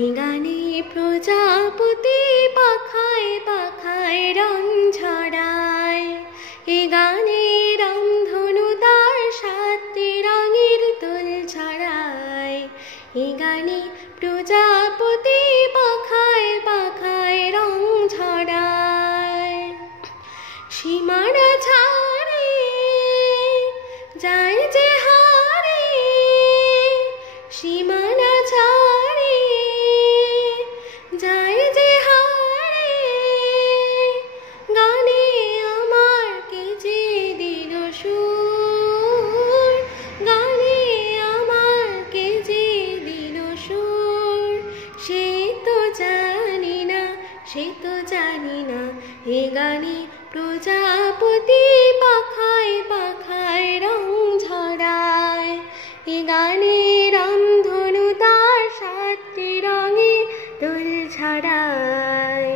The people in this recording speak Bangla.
এ গানে প্রজাপতি পাখায় পাখায় রং ছড়ায়। এ গানে রামধনু তার 7টি রঙের দোল ছড়ায়। এ গানে প্রজাপতি পাখায় পাখায় রং ছড়ায়। সীমানা ছাড়ে যায় যে হারে, সীমানা ছাড়ে যায় যে হারে। গানে আমার কে যে দিল সুর, গানে আমার কে যে দিল সুর। সে তো জানি না, সে তো জানি না। এ গানে প্রজাপতি পাখায় পাখায় রং ছড়ায়। এ গানে রামধনু তার 7টি রঙে দোল ছড়ায়।